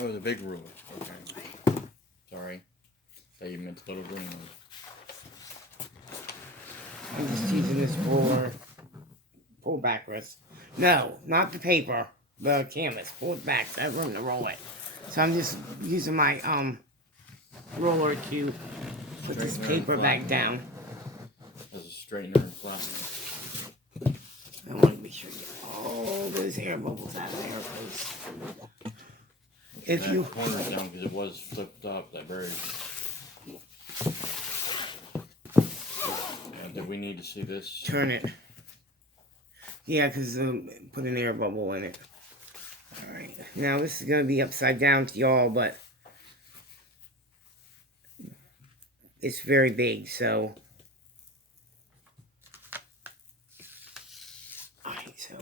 Oh, the big ruler. Okay. Sorry. I thought you meant the little green one. I'm just using this for pull backwards. No, not the paper. The canvas. Pull it back. So I have room to roll it. So I'm just using my roller to put this paper back down. As a straightener and flattener. I want to be sure you get all those air bubbles out of there, please. If you corner down because it was flipped up, that very. Did we need to see this? Turn it. Yeah, because put an air bubble in it. Alright, now this is going to be upside down to y'all, but it's very big, so. Alright, so.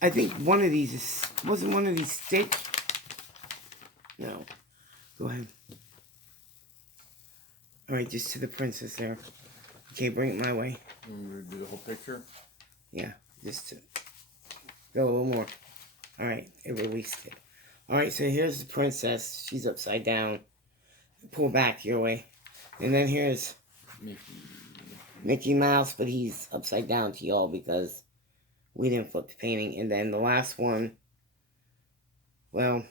I think one of these is. Wasn't one of these stick? No. Go ahead. Alright, just to the princess there. Okay, bring it my way. You want to do the whole picture? Yeah, just to go a little more. Alright, it released it. Alright, so here's the princess. She's upside down. Pull back your way. And then here's Mickey Mouse, but he's upside down to y'all because we didn't flip the painting. And then the last one, well,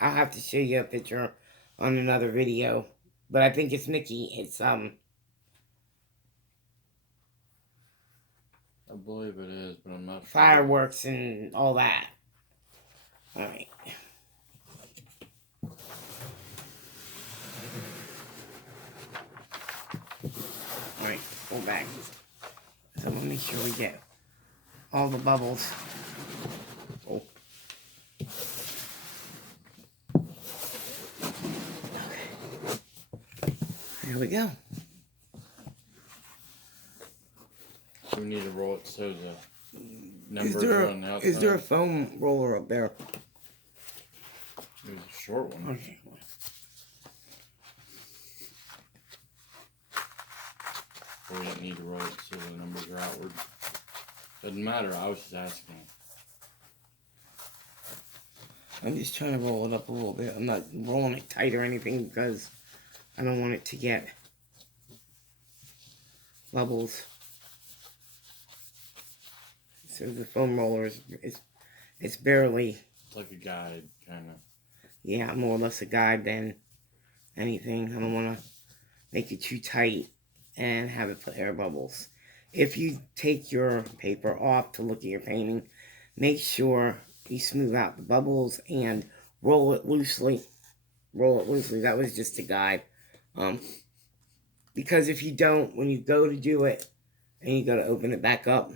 I'll have to show you a picture on another video. But I think it's Mickey. It's, I believe it is, but I'm not sure. Fireworks and all that. Alright. Alright, pull back. So let me make sure we get all the bubbles. Oh. Okay. There we go. We need to roll it so the numbers Is on the outside. Is there a foam roller up there? There's a short one. Okay. We don't need to roll it so the numbers are outward. Doesn't matter, I was just asking. I'm just trying to roll it up a little bit. I'm not rolling it tight or anything because I don't want it to get bubbles. So the foam roller it's barely. It's like a guide, kind of. Yeah, more or less a guide than anything. I don't want to make it too tight and have it put air bubbles. If you take your paper off to look at your painting, make sure you smooth out the bubbles and roll it loosely. Roll it loosely. That was just a guide. Because if you don't, when you go to do it and you go to open it back up,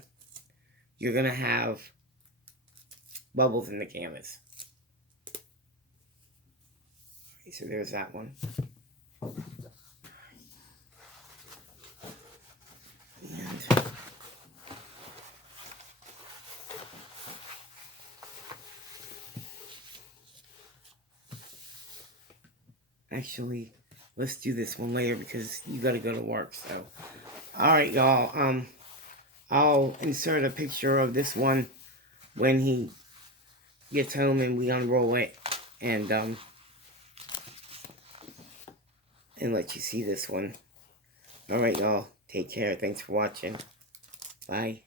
you're going to have bubbles in the canvas. Okay, so there's that one. And actually, let's do this one later because you got to go to work. So, all right, y'all. I'll insert a picture of this one when he gets home and we unroll it and let you see this one. All right, y'all. Take care. Thanks for watching. Bye.